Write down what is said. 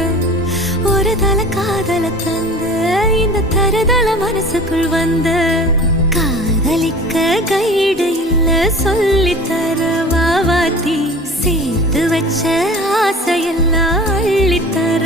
வந்து ஒரு தல காதல தந்த இந்த தருதல மனசுக்குள் வந்து காதலிக்க கைடு இல்ல சொல்லி தர வாவாத்தி சேர்த்து வச்ச ஆசையெல்லாம் அள்ளித்தர